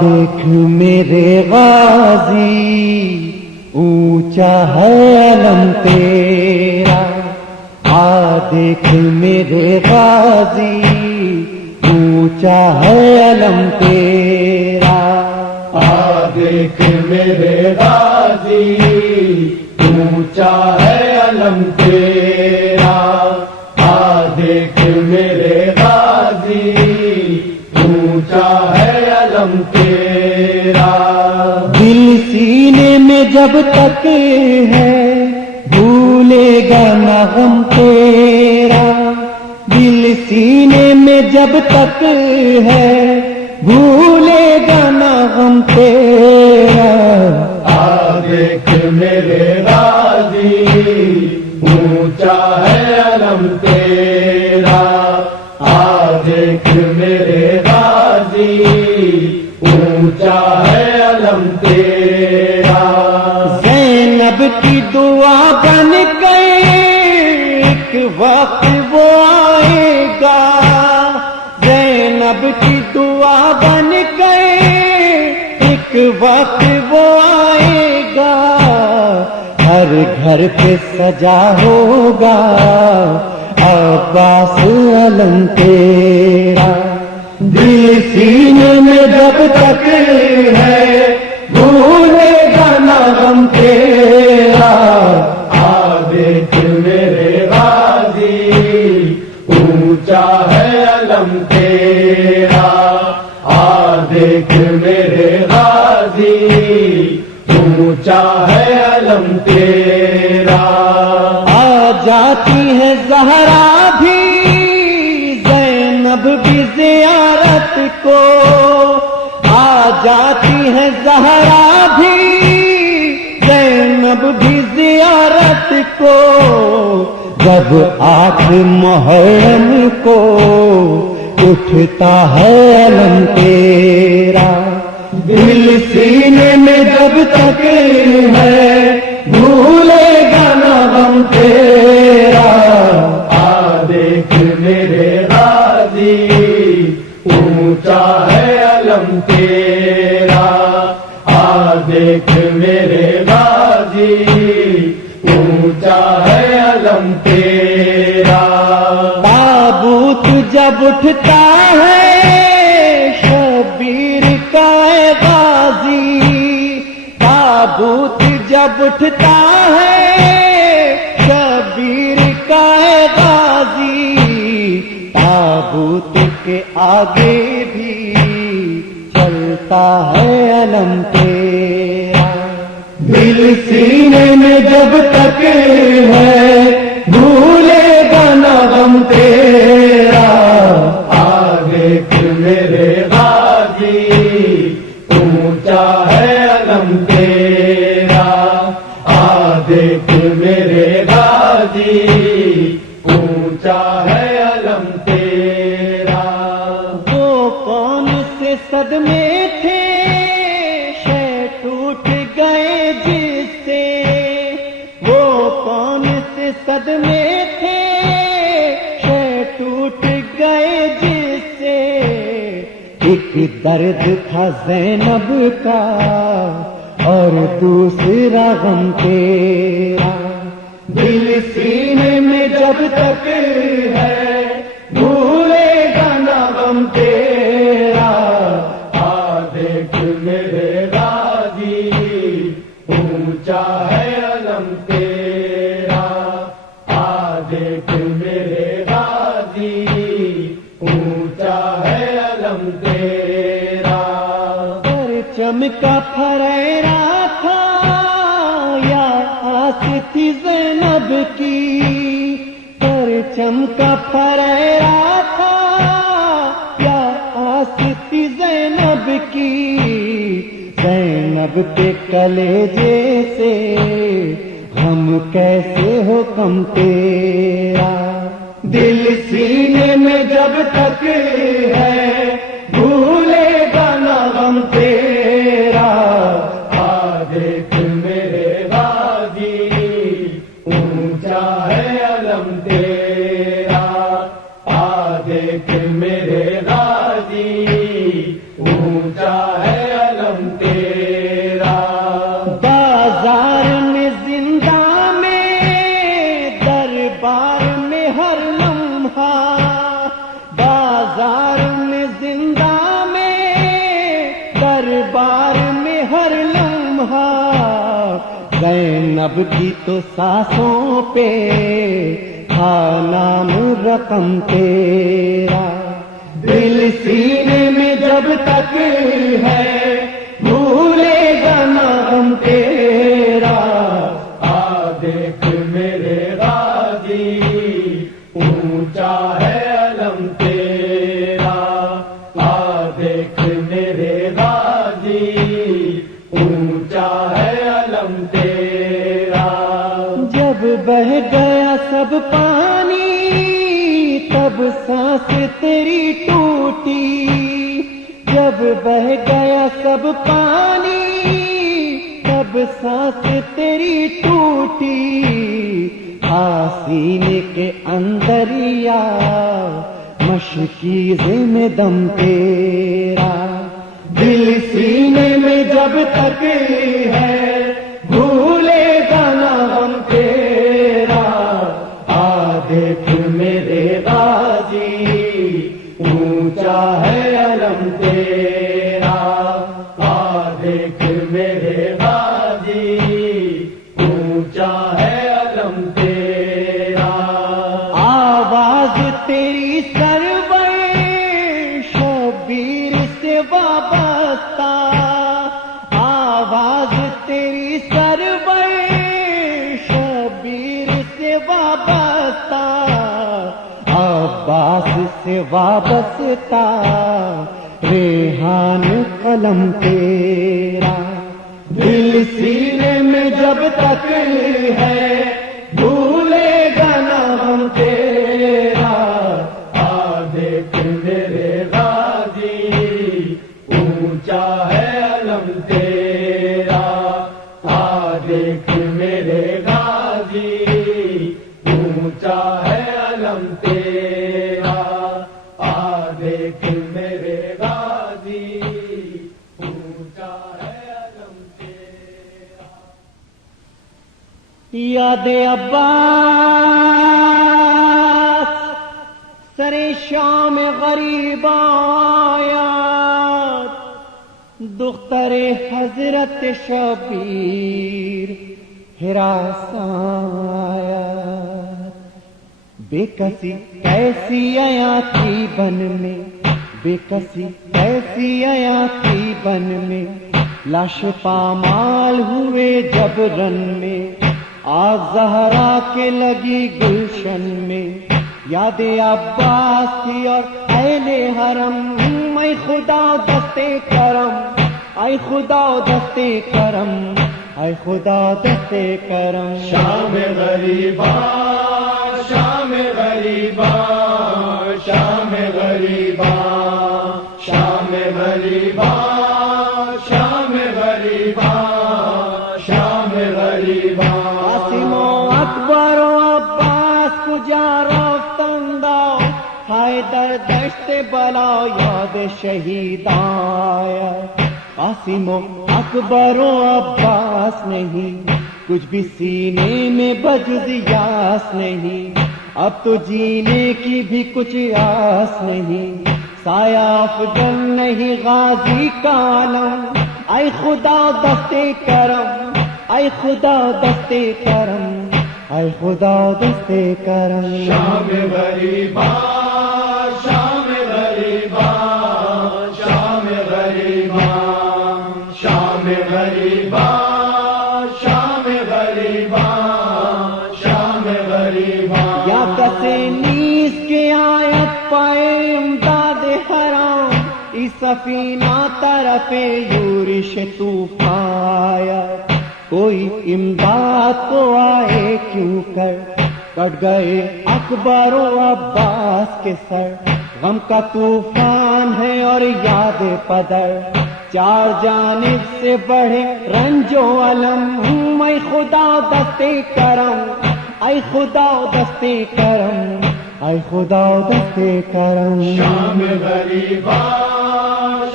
دیکھ میرے غازی اونچا ہے علم تیرا، دیکھ میرے غازی اونچا ہے علم تیرا، دیکھ میرے غازی اونچا ہے علم تیرا، دیکھ میرے غازی اونچا ہے علم تیرا۔ دل سینے میں جب تک ہے بھولے گا نہ غم تیرا، دل سینے میں جب تک ہے بھولے گا نہ غم تیرا، دیکھ میرے غازی اونچا ہے علم تیرا، دیکھ میرے غازی اونچا ہے علم تیرا۔ زینب کی دعا بن گئی ایک وقت وہ آئے گا، زینب کی دعا بن گئی ایک وقت وہ آئے گا، ہر گھر پہ سجا ہوگا عباس علم تیرا، دل سینے میں جب تک ہے بھولے گا نہ غم تیرا، دیکھ میرے غازی اونچا ہے علم تیرا، دیکھ میرے غازی اونچا ہے علم تیرا۔ جاتی ہے زہرا بھی زینب بھی زیارت کو، جاتی ہے زہرا بھی زینب بھی زیارت کو، جب آٹھ محرم کو اٹھتا ہے علم تیرا، دل سینے میں جب تک ہے بھولے گا نہ غم تیرا، دیکھ میرے غازی اونچا ہے علم تیرا، دیکھ میرے غازی اونچا ہے علم تیرا۔ تابوت جب اٹھتا ہے شبیر کا غازی، تابوت جب اٹھتا ہے شبیر کا غازی، تابوت کے آگے بھی چلتا ہے علم تیرا، دل سینے میں جب تک ہے بھولے گا نہ غم تیرا، دیکھ میرے غازی اونچا ہے علم تیرا، دیکھ میرے غازی اونچا ہے علم تیرا۔ وہ کون سے صدمے تھے شے ٹوٹ گئے جس سے، وہ کون سے صدمے تھے شے ٹوٹ گئے جس سے، ایک درد تھا زینب کا اور دوسرا غم تیرا، دل سینے میں جب تک ہے بھولے گا نہ غم تیرا، دیکھ میرے غازی اونچا ہے علم تیرا، دیکھ میرے غازی اونچا ہے علم تیرا۔ پرچم کا پھریرا تھا یا آس تھی زینب کی، پرچم کا پھریرا تھا یا آس تھی زینب کی، زینب کے کلیجے سے غم کیسے ہو کم تیرا، دل سینے میں جب تک ہے بھولے گا نہ غم تیرا، دیکھ میرے غازی اونچا ہے علم تیرا۔ بازار میں زندہ میں دربار میں ہر لمحہ، بازار میں زندہ میں دربار میں ہر لمحہ، زینب کی تو سانسوں پہ تھا نام رقم تیرا، دل سینے میں جب تک ہے بھولے گا نہ غم تیرا۔ آ دیکھ میرے غازی اونچا ہے علم تیرا، آ دیکھ میرے غازی اونچا ہے علم تیرا۔ جب بہ گیا سب پانی تب سانس تیری ٹوٹی، جب بہ گیا سب پانی تب سانس تیری ٹوٹی، آسینے کے اندر یا مشکیز میں دم تیرا، دل سینے میں جب تک ہے بھولے گا نہ غم تیرا۔ آ دیکھ میرے غازی اونچا ہے علم تیرا، آ دیکھ میرے غازی اونچا ہے علم تیرا۔ آواز تیری سرور شبیر سے وابستہ، آواز تیری سرور شبیر سے وابستہ، عباس سے وابستہ ریحان قلم تیرا، دل سینے میں جب تک ہے بھولے گا نہ غم تیرا۔ آ دیکھ میرے غازی اونچا ہے علم تیرا، آ دیکھ میرے غازی اونچا ہے علم تیرا، آ دیکھ میرے غازی اونچا ہے علم تیرا۔ یاد عباس سر شام غریب آیا، دختر حضرت شبیر ہراس آیا، بے کسی کیسی آیا تھی بن میں، بے کسی کیسی آیا تھی بن میں، لاش پامال ہوئے جب رن میں، آگ زہرا کے لگی گلشن میں، یاد عباس تھی اور اہل حرم، اے خدا دستے کرم، اے خدا دستے کرم، اے خدا دستے کرم۔ شام غریباں شام غریباں شام غریباں شام غریباں شام غریباں شام غریباں۔ قاسم و اکبر و عباس کجا رفتند، ہائے در دشت بلا یاد شہید آیا، قاسم و اکبر و عباس نہیں، کچھ بھی سینے میں بجز یاس نہیں، اب تو جینے کی بھی کچھ آس نہیں، سایہ افضل نہیں غازی کا علم، اے خدا دستے کرم، اے خدا دستے کرم، اے خدا دستے کرم۔ شام غریباں شام غریباں شام غریباں شام غریباں شام غریباں شام غریباں۔ یا کسے نیز کے آیت پائے امداد حرام، اس سفینہ طرف یورش طوفان آیا، کوئی امداد کو آئے کیوں کر، کٹ گئے اکبر و عباس کے سر، غم کا طوفان ہے اور یاد پدر، چار جانب سے بڑھے رنج و علم، اے خدا دستے کرم، اے خدا دستے کرم، اے خدا دستے کرم۔ شام غریباں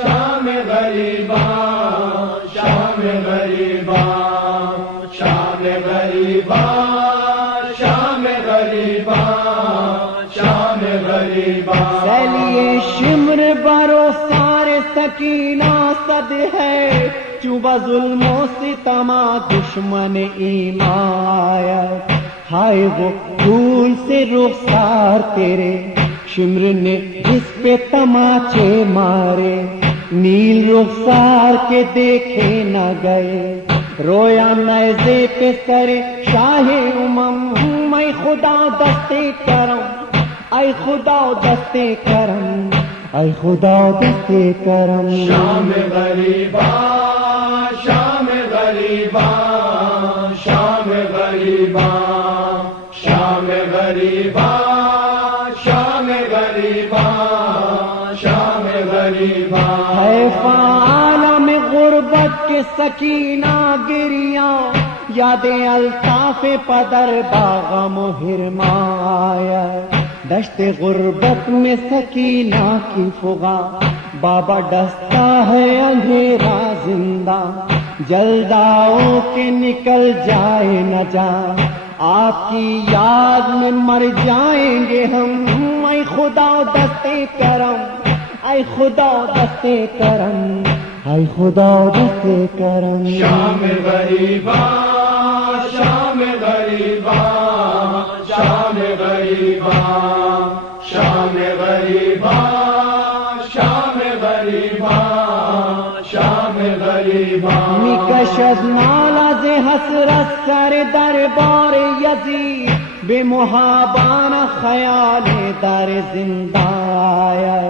شام غریباں شام غریباں سکینہ صد ہے چوبا ظلم و ستما دشمن ایمان ہائے وہ پھول سے رخسار تیرے شمر نے جس پہ تماچے مارے نیل رخسار کے دیکھے نہ گئے رویا نیزے پہ سر شاہ امم اے خدا دستے کرم اے خدا دستے کرم اے خدا دستے کرم شام غریبا شام غریبا شام غریبا شام غریبا شام غریبا شام غریبا ہے عالم غربت کے سکینہ گریا یاد الطاف پدر باغم و حرمایا دشت غربت میں سکینہ کی فغا بابا ڈستا ہے اندھیرا زندہ جلداؤ کے نکل جائے نہ جا آپ کی یاد میں مر جائیں گے ہم اے خدا دستے کرم اے خدا دستے کرم اے خدا دستے کرم شام غریبا شام غریبا شام غریبا شام غریبا شام غریبا شام غریبا میکشد نالا ز حسرت سر دربار یزید بے محابان خیال در زندہ آیا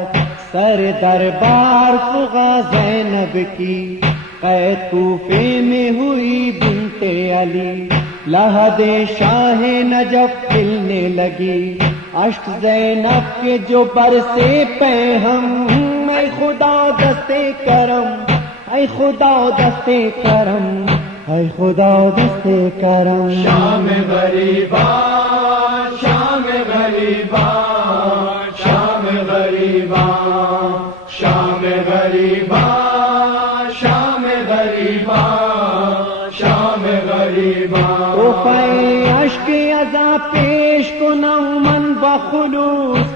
سر دربار فغا زینب کی قید کوفے میں ہوئی بنت علی لہد شاہ نجف کھلنے لگی اشک زینب کے جو برسے پہ ہم اے خدا دستے کرم اے خدا دستے کرم اے خدا دستے کرم شام غریبا شام غریبا شام غریبا شام غریبا شام غریبا شام غریبا او پائے اشک ازا پیش کنم من بخلوص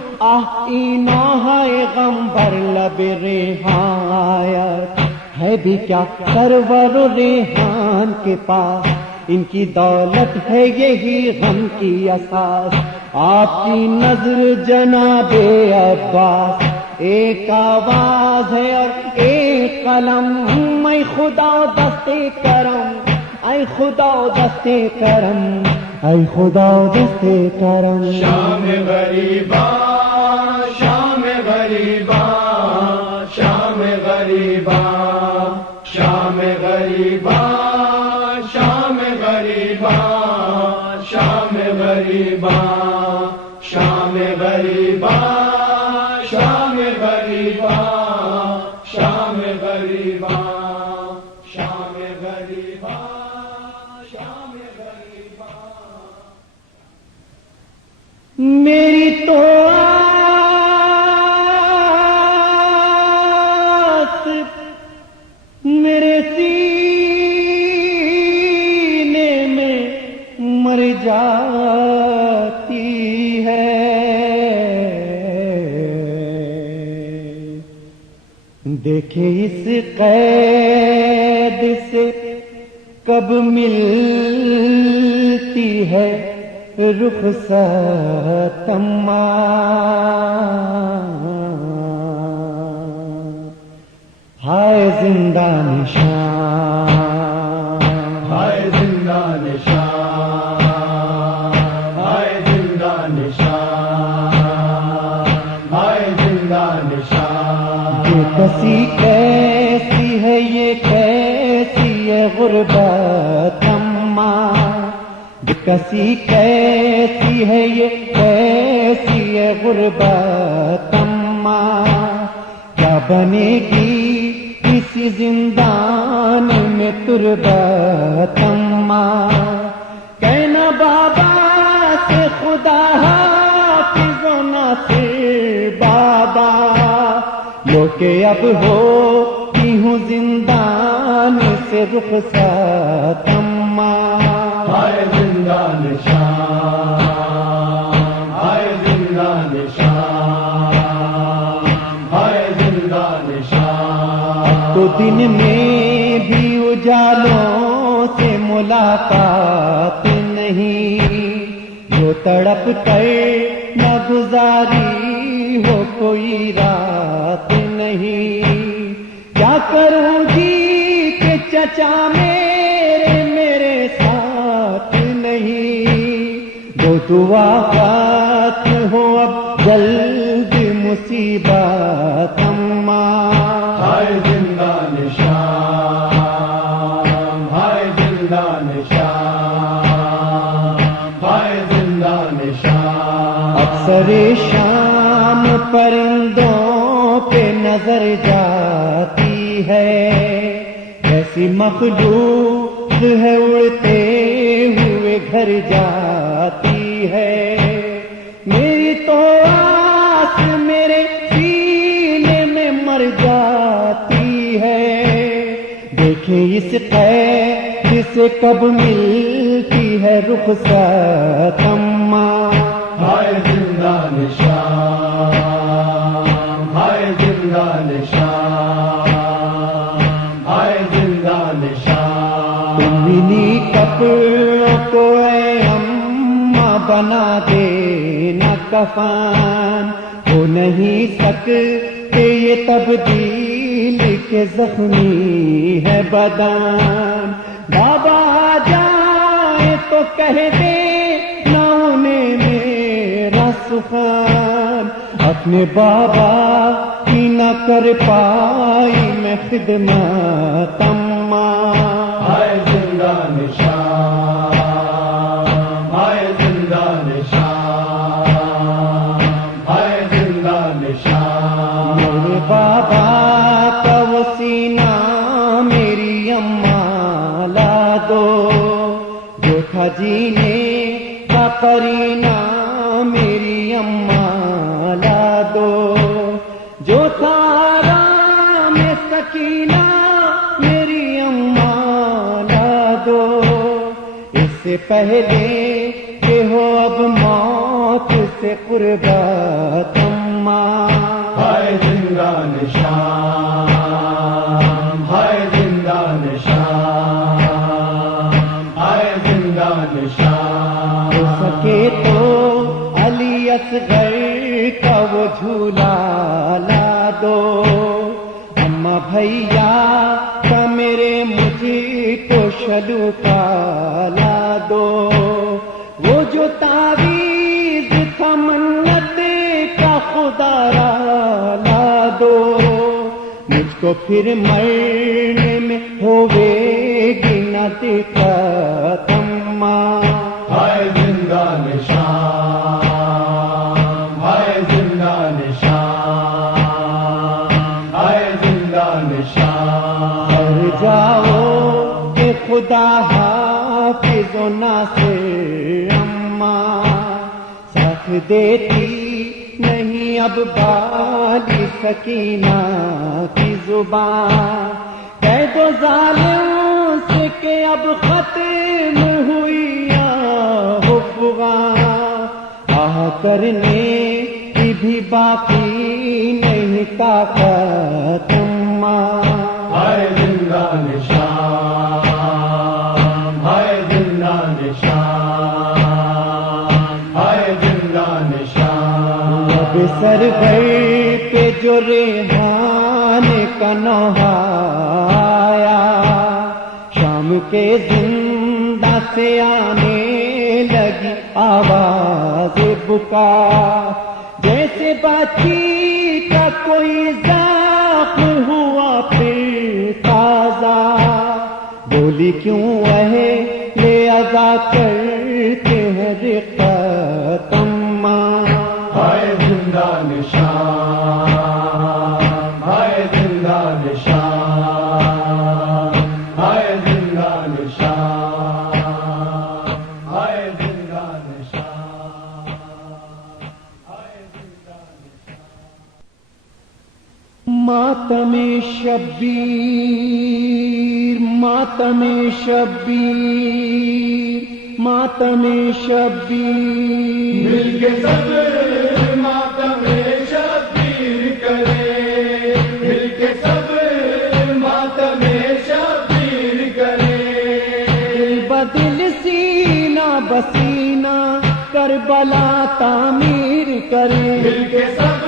اینا ہے غم بر لب ریحان آیت ہے بھی کیا سرور و ریحان کے پاس ان کی دولت ہے یہی غم کی اساس آپ کی نظر جناب عباس ایک آواز ہے اور ایک قلم اے خدا دستے کرم اے خدا دستے کرم اے خدا دستے کرم شام غریبا شام غریبا شام غریبا شام غریبا شام غریبا شام غریبا شام غریبا شام غریبا شام غریبا شام غریبا شام غریبا میری تو آس میرے سینے میں مر جاتی ہے دیکھے اس قید سے کب ملتی ہے رخصت ہائے زندہ نشان ہائے زندہ نشان ہائے زندہ نشان ہائے زندہ نشان یہ کسی کیسی ہے یہ کیسی ہے غربت کسی کیسی ہے یہ کیسی ہے غربت کیا بنے گی کسی زندان میں تربت کہنا بابا سے خدا حافظ و ناصر بابا لو کہ اب ہو کی ہوں زندان سے رخصت ہائے زندہ نشان ہائے زندہ نشان ہائے زندہ نشان دن میں بھی اجالوں سے ملاقات نہیں، جو تڑپ کر نہ گزاری ہو کوئی رات نہیں۔ کیا کروں جی کہ چچا میرے ساتھ نہیں، جو دعا ختم ہو اب جلد مصیبت اماں۔ ہائے زندہ نشان، ہائے زندہ نشان، ہائے زندہ نشان۔ اکثر شام پرندوں پہ نظر جاتی ہے، ایسی مخلوق ہے اڑتے ہوئے گھر جاتی ہے۔ میری تو آس میرے سینے میں مر جاتی ہے، دیکھیں اس قید سے کب ملتی ہے رخصت اماں۔ ہائے زندہ نشان، ہائے زندہ نشان، ہائے زندہ نشان۔ تمہیں کپڑوں کو اے اماں بنا دینا کفن، ہو نہیں سکتے یہ تبدیل کے زخمی ہے بدن۔ بابا جائے تو کہہ دے نہ انہیں میرا سخن، اپنے بابا کی نہ کر پائی میں خدمت اماں۔ ہائے زندہ نشان، ہائے زندہ نشان، ہائے زندہ نشان۔ میرے بابا کا وہ سینہ میری اماں لا دو، جو تھا جینے کا قرینہ میری اماں لا دو، جو تھا آرام سکینہ میری اماں لا دو، اس سے پہلے کہ ہو اب موت سے قربت اماں۔ ہائے زندہ نشان، ہائے زندہ نشان، ہائے زندہ نشان۔ ہو سکے تو علی اصغر کا وہ جھولا لا دو، اماں بھیا کا میرے مجھے کو شلو کا لا دو، وہ جو تعویذ تھا منت کا خدا را لا دو، مجھ کو پھر مرنے میں ہوئے گی نہ دقت اماں۔ ہائے زندہ نشان، ہائے زندہ نشان، ہائے زندہ نشان۔ مر جاؤ کہ خدا حافظ و ناصر اماں، ساتھ دیتی نہیں اب بالی سکینہ کی زبان، قید و ظالم سے کہ اب ختم ہوئی افغان، آہ کرنے کی بھی باقی نہیں طاقت اماں۔ ہائے زندہ نشان، ہائے زندہ نشان، ہائے زندہ نشان۔ اب سرور پہ جو ریحان کا نوحہ آیا، شام کے زندہ سے آنے لگی آواز بکا، جیسے بچی کا کوئی زخم ہوا پھر تازہ، بولی کیوں اہل عزا کرتے ہیں رقت اماں۔ ہائے زندہ نشان، ہائے زندہ نشان، ہائے زندہ نشان، ہائے زندہ نشان، ہائے زندہ نشان۔ ماتم شبیر، ماتم شبیر، ماتم شبیر، مل کے سب ماتم شبیر کرے، مل کے سب ماتم سینہ بسینہ کربلا تعمیر کریں، مل کے سب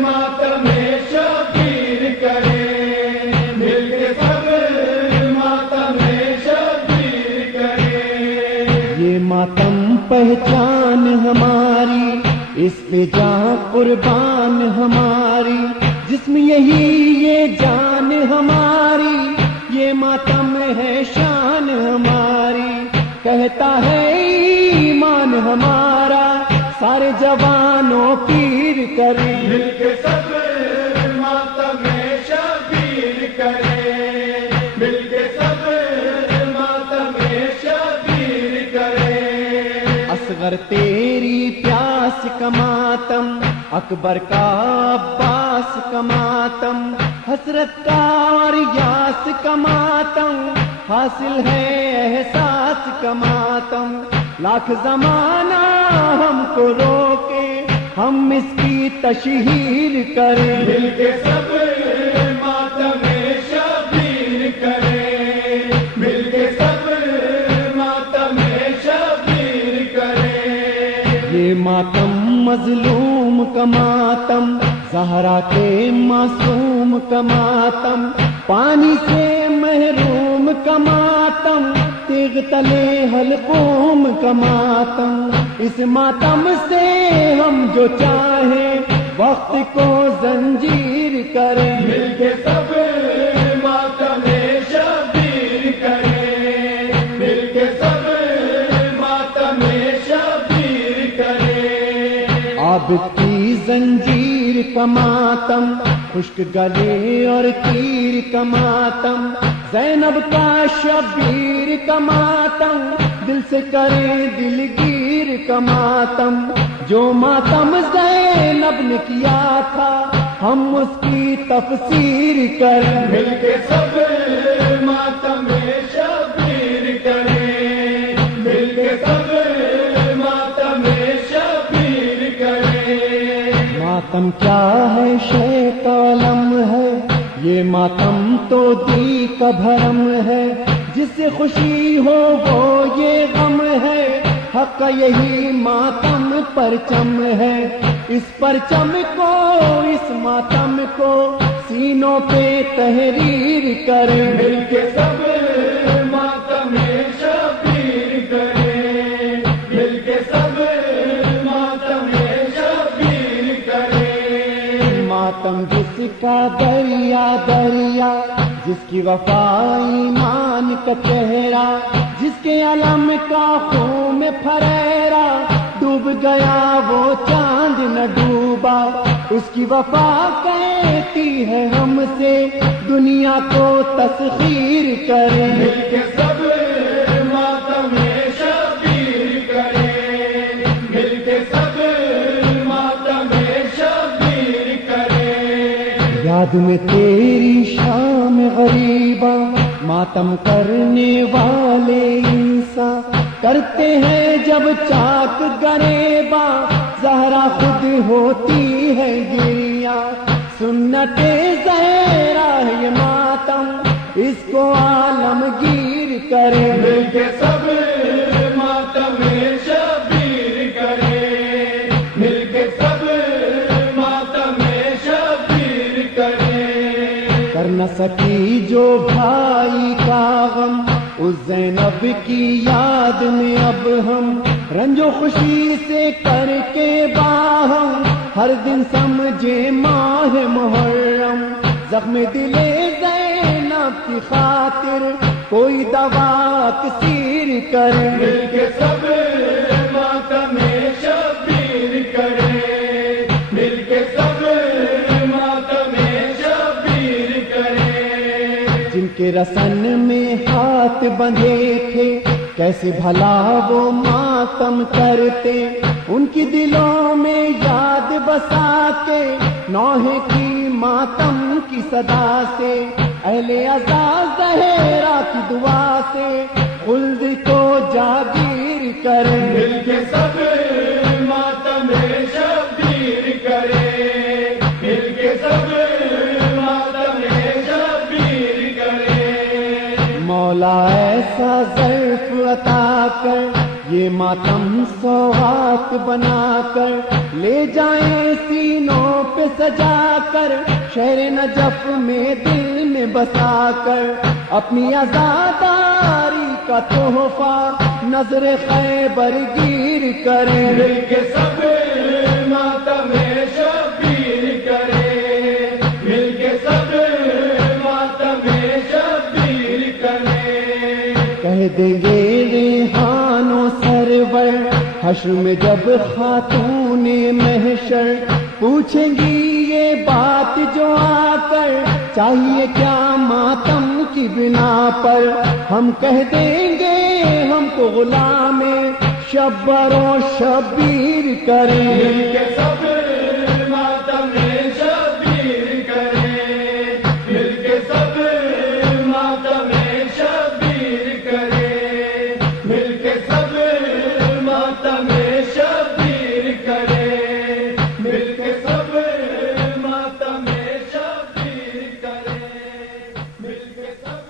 ماتم شبیر کریں، مل کے سب ماتم شبیر کریں۔ یہ ماتم پہچان ہماری، اس پہ جاں قربان ہماری، جسم یہی یہ جان ہماری، یہ ماتم ہے شان ہماری، کہتا ہے ایمان ہمارا سارے جوانوں پیر کریں، مل کے سب ماتم شبیر کریں، مل کے سب ماتم شبیر کریں۔ اصغر تیری پیاس کا ماتم، اکبر کا عباس کا ماتم، حسرت کا اور یاس کا ماتم، حاصل ہے احساس کا ماتم، لاکھ زمانہ ہم کو روکے ہم اس کی تشہیر کریں، مل کے سب ماتم شبیر کریں، مل کے سب ماتم شبیر کریں۔ یہ ماتم مظلوم کا ماتم، زہرا کے معصوم کا ماتم، پانی سے محروم کا ماتم، تیغ تلے حلقوم کا ماتم، اس ماتم سے ہم جو چاہیں وقت کو زنجیر کریں، مل کے سب ماتم شبیر کریں، مل کے سب ماتم شبیر کریں۔ عابد کی زنجیر کا ماتم، خشک گلے اور تیر کا ماتم، زینب کا شبیر کا ماتم، دل سے کریں دلگیر کا ماتم، جو ماتم زینب نے کیا تھا ہم اس کی تفسیر کریں، مل کے سب ماتم شبیر کریں، مل کے سب ماتم شبیر کریں۔ ماتم کیا ہے شیخ عالم ہے، یہ ماتم تو دل کا بھرم ہے، جس سے خوشی ہو وہ یہ غم ہے، حق کا یہی ماتم پرچم ہے، اس پرچم کو اس ماتم کو سینوں پہ تحریر کریں، مل کے سب ماتم شبیر کریں، مل کے سب ماتم شبیر کریں۔ ماتم جس کا دریا دریا، جس کی وفا ایمان کا چہرہ، جس کے علم کا خون میں پھریرا، ڈوب گیا وہ چاند نہ ڈوبا، اس کی وفا کہتی ہے ہم سے دنیا کو تسخیر کریں، مل کے سب ماتم شبیر کریں، مل کے سب ماتم شبیر کریں۔ یاد میں تیری شام غریبا، ماتم کرنے والے انسان کرتے ہیں جب چاک گریباں، زہرا خود ہوتی ہے گریاں، سنت زہرا یہ ماتم اس کو عالمگیر کریں، مل کے سب ماتم شبیر کریں، مل کے سب ماتم شبیر کریں۔ کر نہ سکی جو بھائی کا غم، اس زینب کی یاد میں اب ہم رنج و خوشی سے کر کے باہم، ہر دن سمجھے ماہ محرم، زخم دلے زینب کی خاطر کوئی دوا کثیر کرے، مل کے سب ماتم شبیر کریں، مل کے سب ماتم شبیر کریں۔ جن کے رسن میں ہاتھ بندھے تھے کیسے بھلا وہ ماتم کرتے، ان کی دلوں میں یاد بسا کے نوح کی ماتم کی صدا سے، اہل عزا زہرا کی دعا سے خلد کو جاگیر کریں، مل کے سب ماتم شبیر کریں، مل کے سب ماتم شبیر کریں۔ مولا ایسا ظرف عطا کر یہ ماتم سوغات بنا کر لے جائیں سینوں پہ سجا کر شہر نجف میں دل میں بسا کر اپنی آزاداری کا تحفہ نظر خیبر گیر کریں مل کے سب ماتم شبیر کرے مل کے سب ماتم شبیر کرے کہہ دیں گے ریحان و سرور حشر میں جب خاتون محشر پوچھیں گی یہ بات جو آ کر چاہیے کیا ماتم کی بنا پر ہم کہہ دیں گے ہم کو غلام شبر و شبیر کریں مل کے سب ماتم شبیر کرے مل کے سب ماتم شبیر کرے مل کے سب ماتم شبیر کرے مل کے سب ماتم شبیر کرے مل کے سب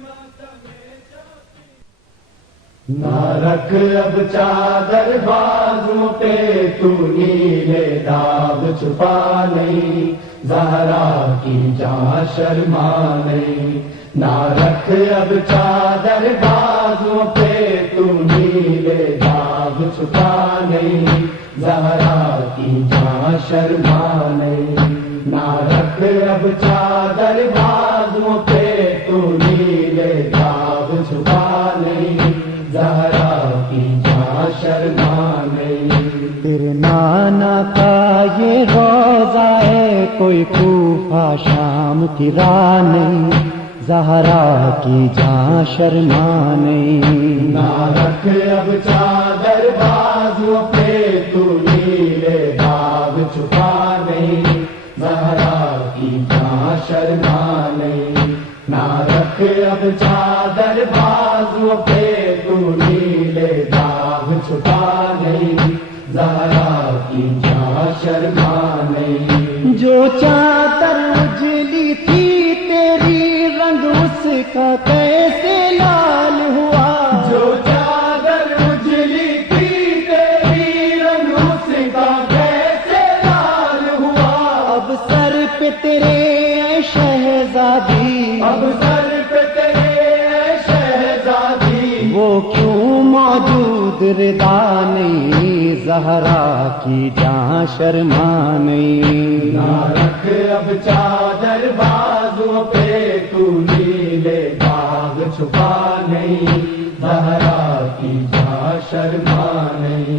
ماتم نہ رکھ اب چادر بازوں پہ تو نیلے داغ چھپا نہیں زہرا کی جاں شرما نہیں نہ رکھ اب چادر بازوں پہ تو نیلے داغ چھپا نہیں زہرا کی جاں شرما نہیں نہ رکھ اب چادر بازوں پہ تو نیلے داغ چھپا نہیں زہرا کی جاں شرما نہیں تیرے نانا کا یہ روزہ ہے کوئی کوفہ شام کی راہ نہیں زہرا کی جاں شرما نہیں نہ رکھ اب چادر بازوں پہ تو نیلے داغ چھپا نہیں زہرا کی جاں شرما نہیں نہ رکھ اب چادر بازوں پہ تو نیلے داغ چھپا نہیں زہرا کی جاں شرما نہیں جو چادر اجلی تھی تیری رنگ اس کا کیسے لال ہوا جو چادر اجلی تھی تیری رنگ اس کا کیسے لال ہوا اب سر پہ تیرے اے شہزادی اب سر پہ تیرے شہزادی وہ کیوں موجود ردا نہیں زہرا کی جاں شرما نہیں نہ رکھ اب چادر بازوں پہ تو نیلے داغ چھپا نہیں زہرا کی جاں شرما نہیں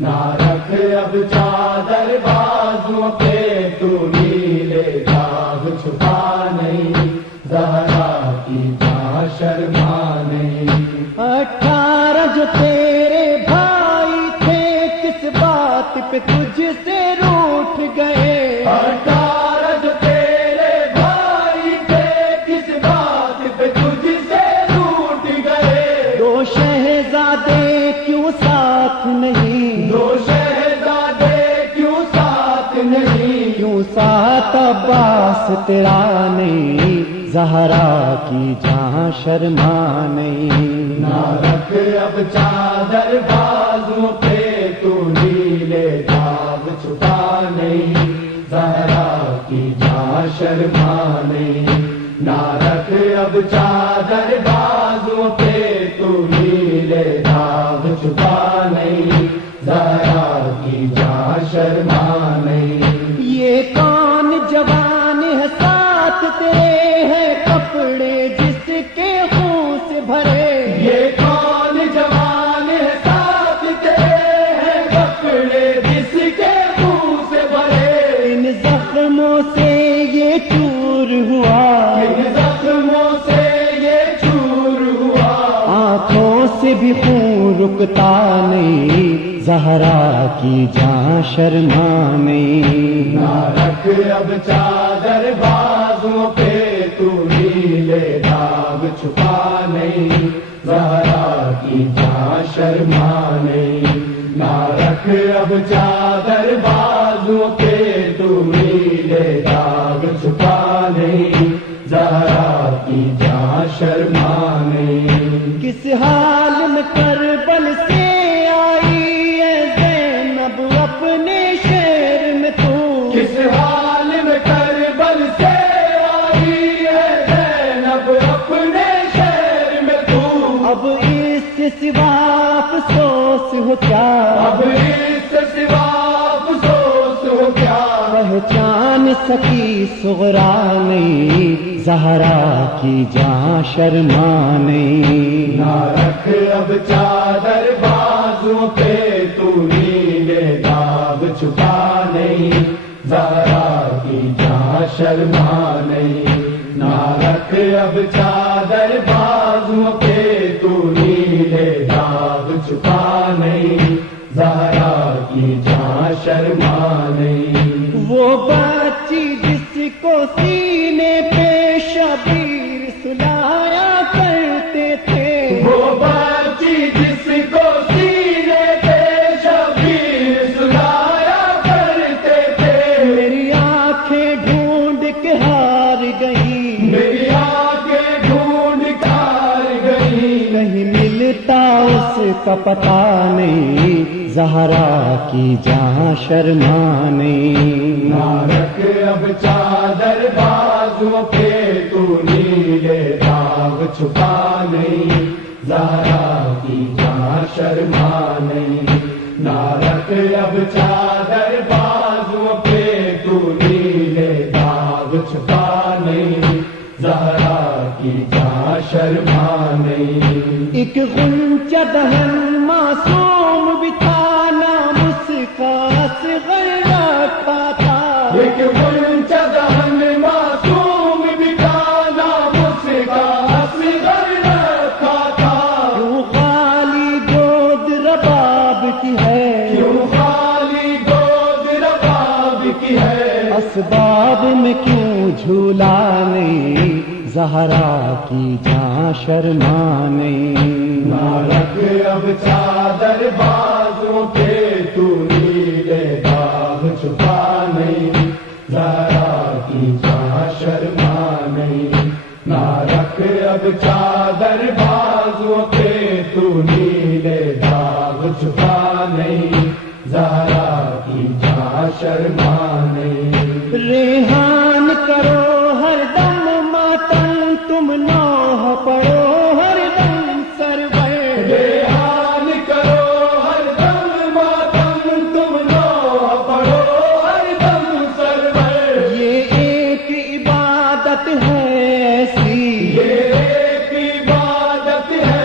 نہ رکھ اب چادر بازوں پہ تو نیلے داغ چھپا نہیں زہرا کی جاں شرما نہیں 18 جو تیرے بھائی تھے کس بات پہ تجھ سے روٹھ گئے 18 جو تیرے بھائی تھے کس بات پہ تجھ سے روٹ گئے دو شہزادے کیوں ساتھ نہیں دو شہزادے کیوں ساتھ نہیں کیوں ساتھ عباس تیرا نہیں زہرا کی جاں شرما نہیں نہ رکھ اب چادر بازوں پہ تو نیلے داغ چھپا نہیں زہرا کی جاں شرما نہیں نہ رکھ اب چادر بازوں پہ تو نیلے داغ چھپا نہیں زہرا کی جاں شرما نہیں یہ کون جوان ہے ساتھ تیرے ہے کپڑے جس کے خون سے بھرے یہ کون جوان ہے ساتھ تیرے ہیں کپڑے جس کے خون سے بھرے ان زخموں سے یہ چور ہوا ان زخموں سے یہ چور ہوا آنکھوں سے بھی خون رکتا نہیں زہرا کی جاں شرما نہیں نہ رکھ اب چادر بازوں پہ تو نیلے داغ چھپا نہیں زہرا کی جاں شرما نہیں نہ رکھ اب چادر بازوں پہ تو نیلے داغ چھپا نہیں زہرا کی جاں شرما نہیں کس حال میں کر افسوس ہو کیا اب اس سے سوا افسوس ہو کیا پہچان سکی صغرا نہیں زہرا کی جہاں شرما نہیں نہ رکھ اب چادر بازوں پہ تو نیلے داغ چھپا نہیں زہرا کی جہاں شرما نہیں نہ رکھ اب چادر بازوں پہ تو نیلے داغ چھپا نہیں زہرا کی جہاں شرما نہیں وہ بچی جس کو سینے پہ شبیر سلایا کرتے تھے وہ بچی جس کو سینے پہ شبیر سلایا کرتے تھے میری آنکھیں ڈھونڈ کے ہار گئی میری آنکھیں ڈھونڈ کر گئی نہیں ملتا اس کا پتہ نہیں زہرا کی جہاں شرما نہیں نہ رکھ اب چادر بازوں پہ تو نیلے داغ چھپا نہیں زہرا کی جہاں شرما نہیں نہ رکھ اب چادر بازوں پہ تو نیلے داغ چھپا نہیں زہرا کی جہاں شرما نہیں ایک غنچہ دہن معصوم بھی تھا نام اس کا اصغر رکھا تھا ایک غنچہ دہن معصوم بھی تھا نام اس کا اصغر رکھا تھا کیوں خالی گود رباب کی ہے کیوں خالی گود رباب کی ہے اسباب میں کیوں جھولا نہیں زہرا کی جہاں شرما نہیں نہ رکھ اب چادر بازوں پہ تو نیلے داغ چھپا نہیں زہرا کی جہاں شرما نہیں نہ رکھ اب چادر بازوں پہ تو نیلے داغ چھپا نہیں زہرا کی جہاں شرما نہیں ریحان کرو ہر دم ماتم تم نوح پڑھو ہر دم سرور ریحان کرو ہر دم ماتم تم نوح پڑھو ہر دم سرور یہ ایک عبادت ہے ایسی یہ ایک عبادت ہے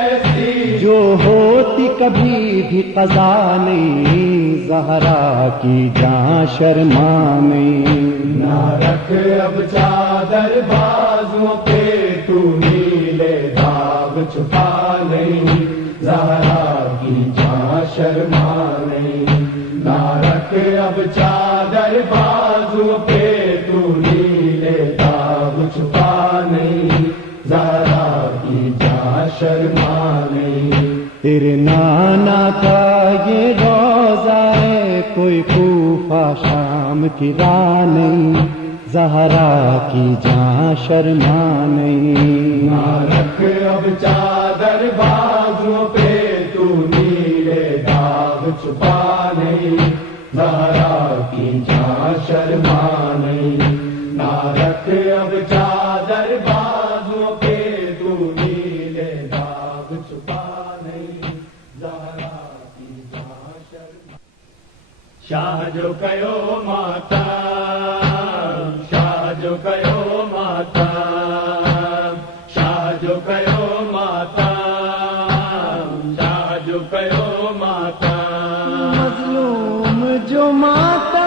ایسی جو ہوتی کبھی بھی قضا نہیں زہرا کی جہاں شرما نہیں نہ رکھ اب چادر بازوں پہ تو نیلے داغ چھپا نہیں زہرا کی جہاں شرما نہیں نہ رکھ اب چادر بازوں پہ تو نیلے داغ چھپا نہیں زہرا کی جہاں شرما نہیں تیرے نانا کا یہ روزہ ہے کوئی کوفہ شام کی راہ نہیں زہرا کی جہاں شرما نہیں نہ رکھ اب چادر بازوں پہ تو نیلے داغ چھپا نہیں زہرا کی جہاں شرما نہیں نہ رکھ اب چادر بازوں پہ تو نیلے داغ چھپا نہیں زہرا کی جہاں شرما شاہ جو کہو ماتا شاہ جو کہو ماتا شاہ جو کہو ماتا شاہ جو کہو ماتا مظلوم جو ماتا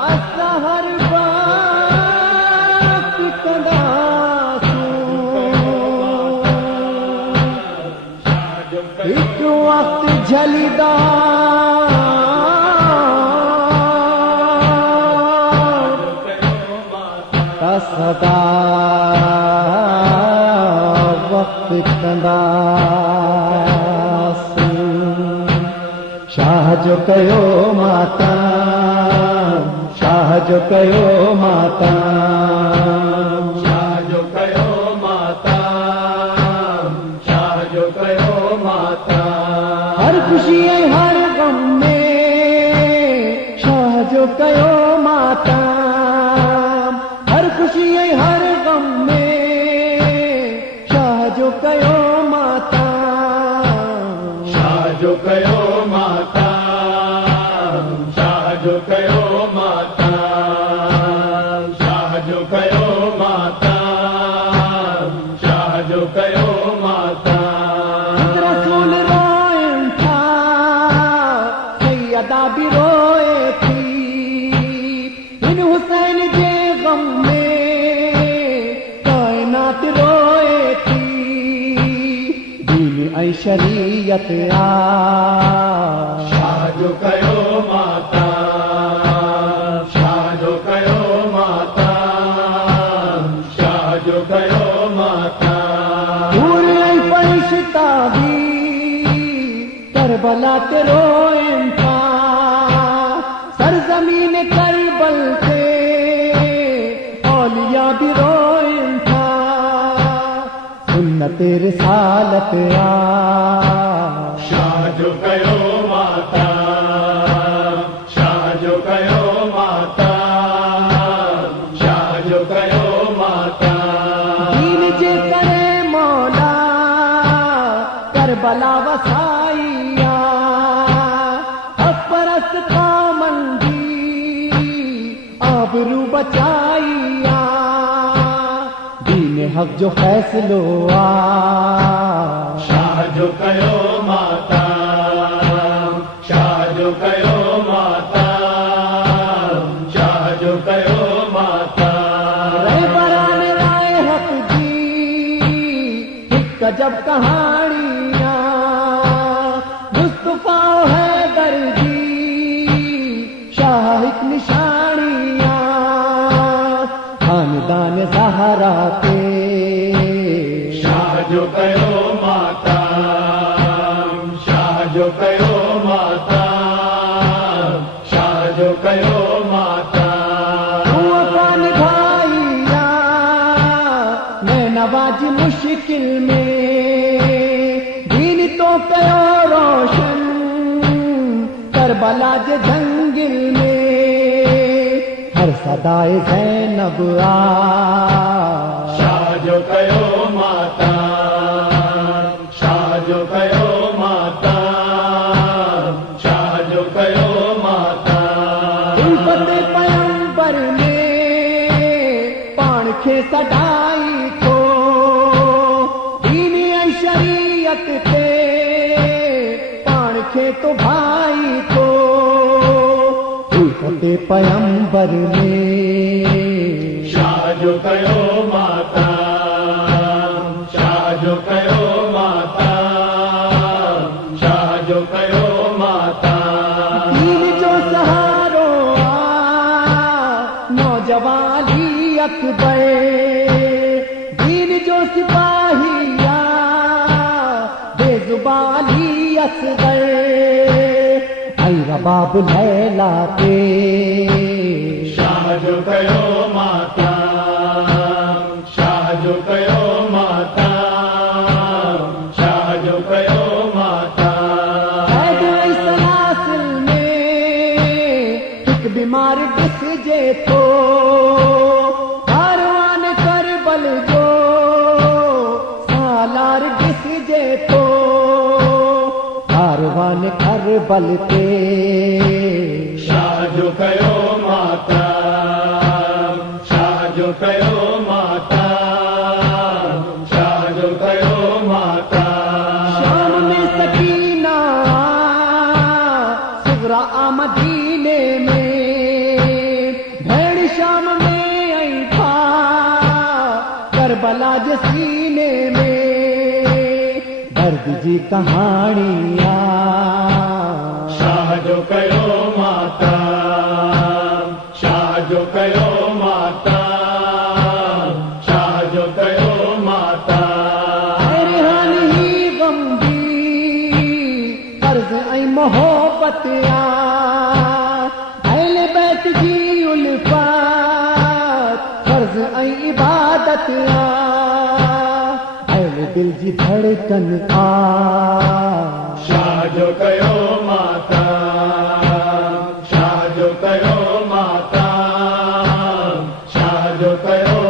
اسہر باق کدا ایک وقت جلیدا کا صدا وقت کندا شاہ جو کہو ماتا شاہ جو کہو ماتا شاہ جو کہو ماتا شاہ جو کہو ماتا ہر خوشی ہے ہر غم میں شاہ جو کہو ماتا خوشی ہر غم میں شاہ جو کہو ماتا شاہ جو کہو ماتا شاہ جو کہو ماتا شاہ جو کہو ماتا شاہ جو کہو ماتا رسول روئن تھا سیدہ بھی روئے تھی ان حسین کے غم میں کائنات روئے تھی دین ای شریعت شاہ جو کہو ماتا شاہ جو کہو ماتا شاہ جو کہو ماتا دور ای فرشتہ بھی کربلا تے روئن تھا سرزمین کربل سے اولیاء بھی روئن تھا سنت رسالت شاہ جو کہو ماتا شاہ جو کہو ماتا شاہ جو کہو ماتا دین جے کرے مولا کربلا وسائیا حق پرست قومن دی آبرو بچائیا دین حق جو فیصلو شاہ جو کہو ماتا شاہ جو کہو ماتا شاہ جو کہو ماتا رے بران رائے حق جی ایک جب کہانیاں مصطفیٰ ہے درجی شاہ ایک نشانیاں خاندان زہرا کے شاہ جو کہو ماتا شاہ جو کہو ماتا شاہ جو کہو ماتا اپن بھائیا میں نواز مشکل میں دین تو کہو روشن کربلا کے جنگل میں ہر صدائے زینب شاہ جو کہو ماتا شاہ جو کہو ماتا شاہ جو کہو ماتا الفت پیمبر میں پانکھے سڈائی کو دین شریعت کے پانکھے تو بھائی کو الفت پیمبر میں شاہ جو کہو ماتا شاہ جو کہو ماتا شاہ جو کہو ماتا دین جو سہارو نوجوانی اکبر دین جو سپاہیا بے زبانی اصغر ای رباب لیلا کے شاہ جو کہو ماتا شاہ جو کہو ماتا شاہ جو کہو ماتا قید ای سلاسل میں ایک بیمار ڈس جے تو کاروان کربل جو سالار ڈس جے تو کاروان کربل تے شاہ جو کہو ماتا شاہ جو کہو ماتا شاہ جو کہو ماتا شام میں سکینہ صغرا مدینے میں بھیڑ شام میں آئی تھا کربلا جسینے میں درد جی کہانیاں شاہ جو کہو ماتا شاہ جو کہو ماتا شاہ جو کہو ماتا ریحان ہی غم دی فرض ای محبت اہل بیت کی الفات فرض ای عبادت اہل دل جی دھڑکن شاہ جو کہو ماتا شاہ جو کہو ماتا شاہ جو کہو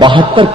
72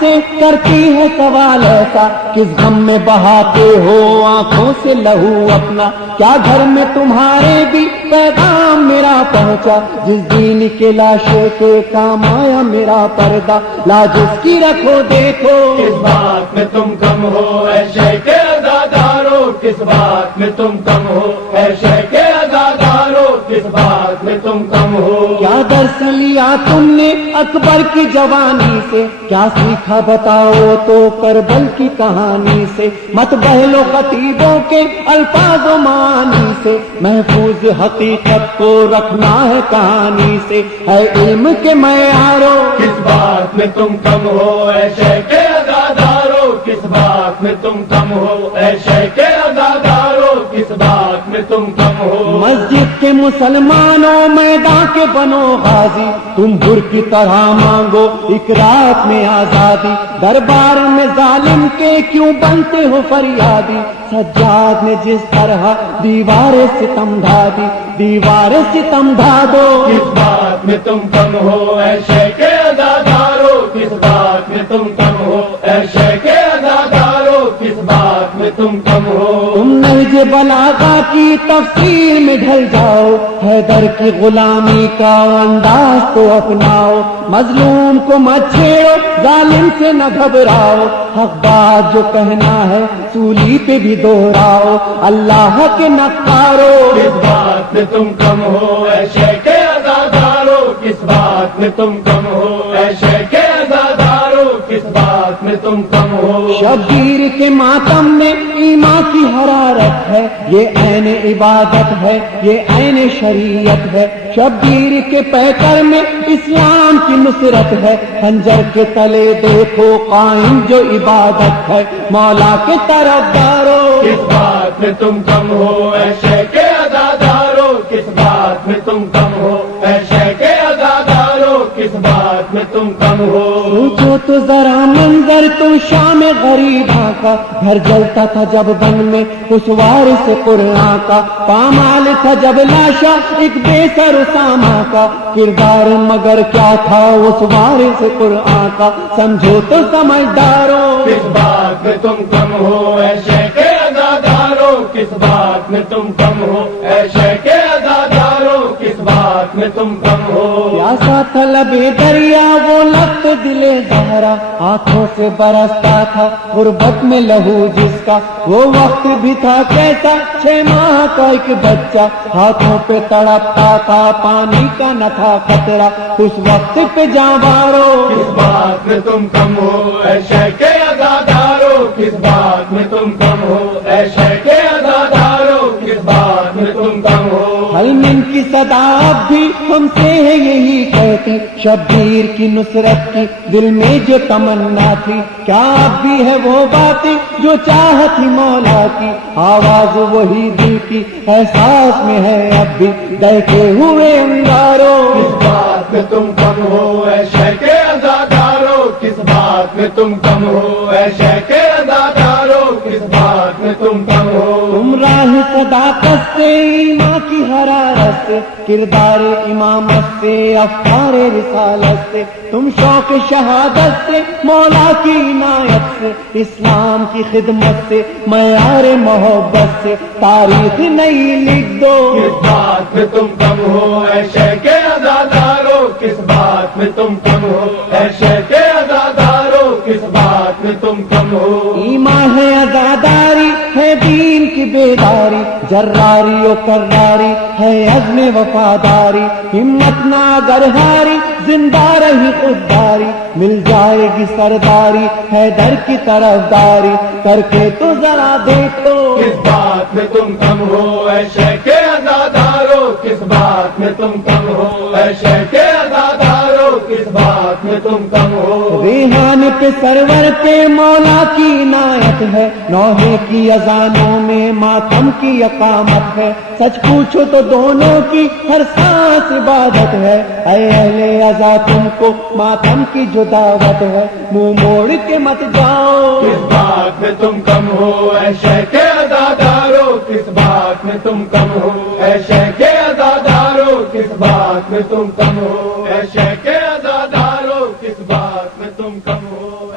سے کرتی ہے سوال ایسا، کس غم میں بہاتے ہو آنکھوں سے لہو اپنا؟ کیا گھر میں تمہارے بھی پیغام میرا پہنچا؟ جس دین کے لاشے کے کام آیا میرا پردہ، لاج اس کی رکھو دیکھو۔ کس بات میں تم کم ہو اے شیخ عزادارو، کس بات میں تم کم ہو اے شیخ عزادارو، کس بات میں تم کم ہو؟ کیا درس لیا تم نے اکبر کی جوانی سے؟ کیا سیکھا بتاؤ تو کربل کی کہانی سے؟ مت بہلو خطیبوں کے الفاظ و معانی سے، محفوظ حقیقت کو رکھنا ہے کہانی سے، ہے علم کے معیاروں۔ کس بات میں تم کم ہو اے شیخ عزادارو، کس بات میں تم کم ہو اے شیخ عزادارو، کس بات میں تم کم ہو؟ مسجد کے مسلمانوں میدان کے بنو غازی، تم حر کی طرح مانگو ایک رات میں آزادی، دربار میں ظالم کے کیوں بنتے ہو فریادی؟ سجاد نے جس طرح دیوار ستم ڈھا دی، دیوار ستم ڈھا دو۔ کس بات میں تم کم ہو اے شیخ عزادارو، کس بات میں تم کم ہو اے شیخ عزادارو، کس بات میں تم کم ہو؟ تم نہج بلاغہ کی تفسیر میں ڈھل جاؤ، حیدر کی غلامی کا انداز تو اپناؤ، مظلوم کو مت چھیڑو ظالم سے نہ گھبراؤ، حق بات جو کہنا ہے سولی پہ بھی دوہراؤ، اللہ کے نقارو۔ کس بات میں تم کم ہو اے شیخ عزادارو، کس بات میں تم کم ہو اے شیخ عزادارو، کس بات میں تم کم ہو؟ شبیر کے ماتم میں ایمان کی حرارت ہے، یہ عین عبادت ہے، یہ عین شریعت ہے، شبیر کے پیکر میں اسلام کی نصرت ہے، خنجر کے تلے دیکھو قائم جو عبادت ہے، مولا کے طرفدارو۔ کس بات میں تم کم ہو اے شیخ عزادارو، کس بات میں تم کم ہو اے شیخ عزادارو، کس بات میں تم کم ہو؟ سوچو تو ذرا منظر تم شام غریباں کا، گھر جلتا تھا جب بن میں اسوار سے قرآن کا، پامال تھا جب لاشا ایک بے سر اسامہ کا، کردار مگر کیا تھا اسوار سے قرآن کا، سمجھو تو سمجھدارو۔ کس بات میں تم کم ہو اے شیخ عزادارو، کس بات میں تم کم ہو اے شیخ عزادارو، کس بات میں تم کم ہو؟ پیاسا تھا لبے دریا وہ لخت دل زہرا، ہاتھوں سے برستا تھا غربت میں لہو جس کا، وہ وقت بھی تھا کیسا 6 ماہ کا ایک بچہ، ہاتھوں پہ تڑپتا تھا پانی کا نہ تھا خطرہ، اس وقت پہ جانبارو۔ کس بات میں تم کم ہو اے شیخ عزادارو، کس بات میں تم کم ہو اے شیخ عزادارو، کس بات میں تم کم ہو؟ حلمن کی صدا اب بھی ہم سے ہے یہی کہتی، شبیر کی نصرت کی دل میں جو تمنا تھی، کیا اب بھی ہے وہ باتیں جو چاہت تھی مولا کی، آواز وہی دل کی احساس میں ہے اب بھی دیکھے ہوئے انگارو۔ کس بات میں تم کم ہو اے شیخ عزادارو، کس بات میں تم کم ہو اے شیخ عزادارو، کس بات میں تم کم ہو؟ تم راہ صداقت سے ایمان کی حرارت سے، کردار امامت سے افکار رسالت سے، تم شوق شہادت سے مولا کی عنایت سے، اسلام کی خدمت سے معیار محبت سے تاریخ نئی لکھ دو۔ کس بات میں تم کم ہو اے شیخ عزادارو، کس بات میں تم کم ہو اے شیخ عزادارو، کس بات میں تم کم ہو؟ ایمان ہے عزاداری ہے دین کی بیداری، جراری و کراری ہے عزم وفاداری، ہمت نہ اگر ہاری زندہ رہی خودداری، مل جائے گی سرداری حیدر کی طرفداری، کر کے تو ذرا دیکھو۔ کس بات میں تم کم ہو اے شیخ عزادارو، کس بات میں تم کم ہو اے شیخ عزادارو، کس بات میں تم کم ہو؟ ریحان پہ سرور پہ مولا کی عنایت ہے، نوحے کی اذانوں میں ماتم کی اقامت ہے، سچ پوچھو تو دونوں کی ہر سانس عبادت ہے، اے اہل عزا تم کو ماتم کی جو دعوت ہے، منہ موڑ کے مت جاؤ۔ کس بات میں تم کم ہو اے شیخ عزادارو، کس بات میں تم کم ہو اے شیخ عزادارو، کس بات میں تم کم ہو اے شیخ عزادارو، کس بات میں تم کم ہو؟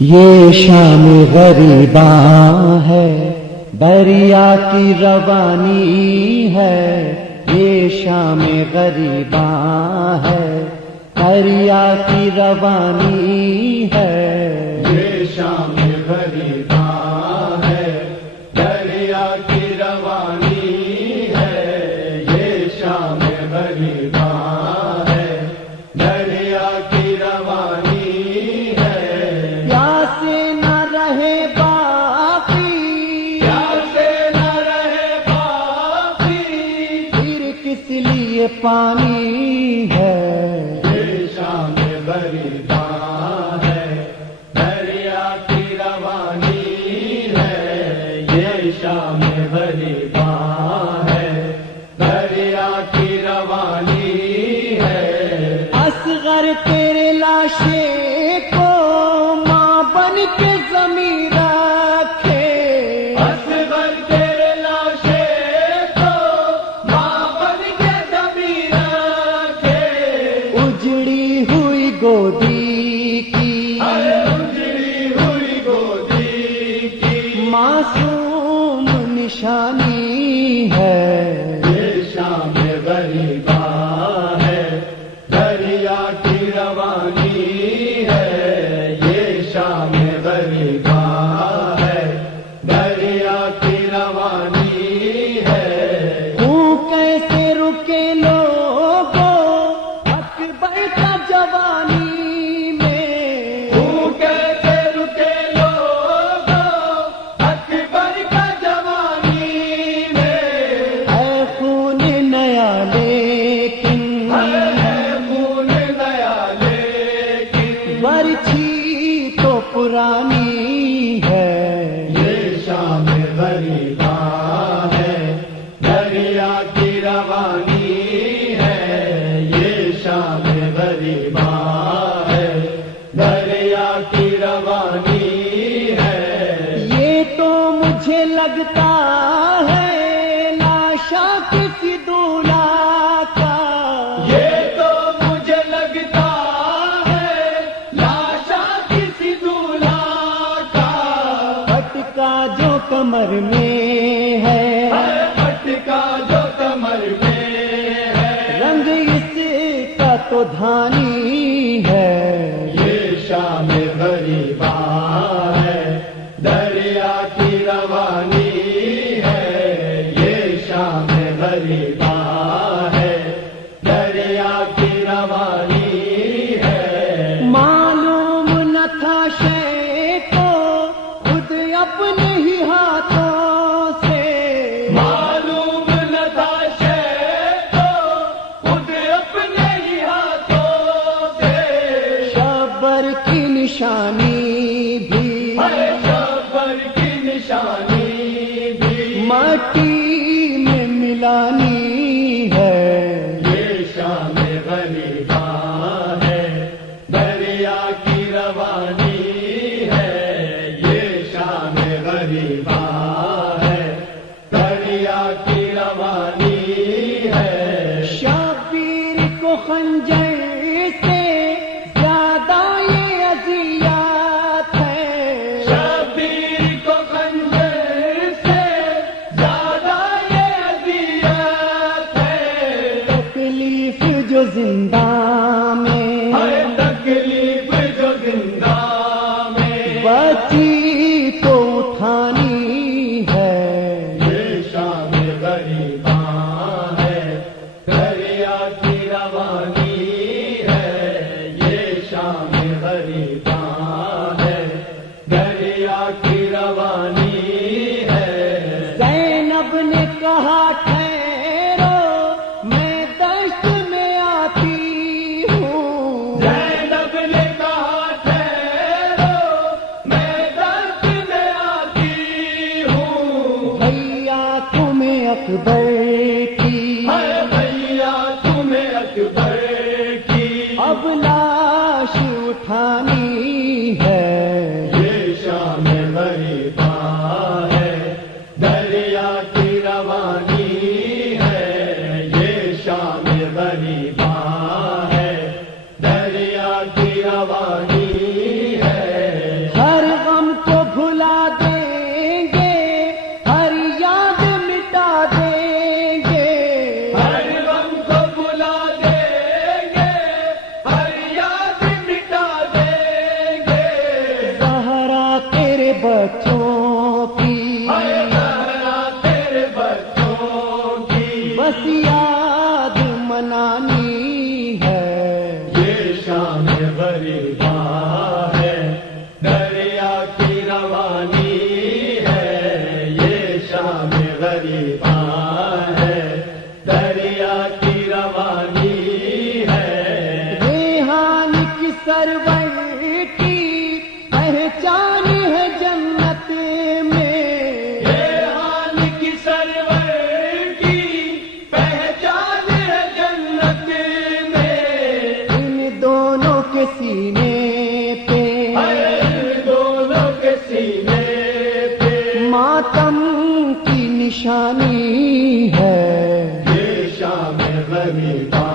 یہ شام غریباں ہے، دریا کی روانی ہے، یہ شام غریباں ہے، دریا کی روانی ہے، یہ شام غریباں ہے، دریا کی روانی ہے، یہ شام غریباں ہے، دریا کی روانی ہے، پیاسے نہ رہے باقی، پیاسے نہ رہے باقی، پھر کس لیے پانی ہے، یہ شام غریباں ہے، دریا کی روانی ہے، یہ شام غریباں ہے، دریا کی روانی ہے، اصغر تیرے لاشے کو ماں بن کے زمین رکھے، اصغر تیرے لاشے کو ماں بن کے زمین رکھے، اجڑی ہوئی گودی کی اجڑی ہوئی گودی کی معصوم نشانی ہے، یہ شام غریباں ہے، دریا کی روانی ہے، یہ شام غریباں ہے، دریا کی روانی ہے، کیسے رکے لوگوں اکبر کا جوانی میں، کیسے رکے لوگ اکبر کا جوانی میں، اے خون نیا لیکن ہے خون نیا لیکن برچھی تو پرانی ہے، یہ شام غریباں ہے، دریا کی روانی ہے، یہ شام غریباں ہے، دریا کی روانی ہے، یہ تو مجھے لگتا ہے لاشا کسی دولہا کا، یہ تو مجھے لگتا ہے لاشا کسی دولہا کا، پٹکا جو کمر میں ہے، پٹکا جو کمر میں ہے، رنگ اس کا تو دھانی ہے، یہ شام غریباں ہے، دریا کی روانی ہے، یہ شام غریباں ہے، دریا کی روانی ہے، معلوم نہ تھا شے کو خود اپنے ہی ہاتھوں سے، معلوم نہ تھا شے کو خود اپنے ہی ہاتھوں سے، شبر کی نشانی بھی شبر کی نشانی بھی مٹی میں ملانی ہے، یہ شام غریباں ہے، دریا کی روانی ہے، یہ شام غریباں ہے، دریا کی روانی ہے، شبیر کو خنجر سے زیادہ یہ اذیت ہے، شبیر کو خنجر سے زیادہ یہ اذیت ہے، تکلیف جو زندہ میں ہر تکلیف جو زندہ میں بچی تو اٹھانی ہے، یہ شام غریباں ہے، دریا کی روانی ہے، یہ شام غریباں ہے، دریا کی روانی ہے، زینب نے کہا ٹھہرو میں دشت میں آتی ہوں، زینب نے کہا ٹھہرو میں دشت میں آتی ہوں، بھیا تمہیں اکبر کی ہے بھیا تمہیں اکبر کی اب لاش اٹھانی ہے، یہ شام غریباں ہے، دریا کی روانی ہے، یہ شام غریباں ہے، دریا کی روانی ہے، ہر بچوں کی تیرے بچوں کی بس یاد منانی ہے. یہ شام غریباں ہے دریا کی روانی ہے. یہ شام غریباں ہے دریا کی روانی ہے. ریحان کی سرور کی پہچان ہے جنت میں. ریحان کی سرور کی پہچان ہے جنت میں. ان دونوں کے سینے پہ دونوں کے سینے پہ ماتم کی نشانی ہے. یہ شام غریباں